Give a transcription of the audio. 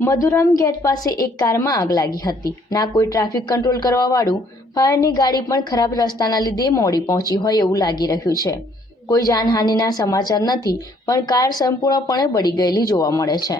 Madhuram gate પાસે એક કારમાં આગ લાગી હતી। ના કોઈ ટ્રાફિક કંટ્રોલ કરવાવાળું, ફાયરની ગાડી પણ ખરાબ રસ્તાના લીધે મોડી પહોંચી હોય એવું લાગી રહ્યું છે। કોઈ જાનહાનિના સમાચાર નથી, પણ કાર સંપૂર્ણપણે બળી ગયેલી જોવા મળે છે।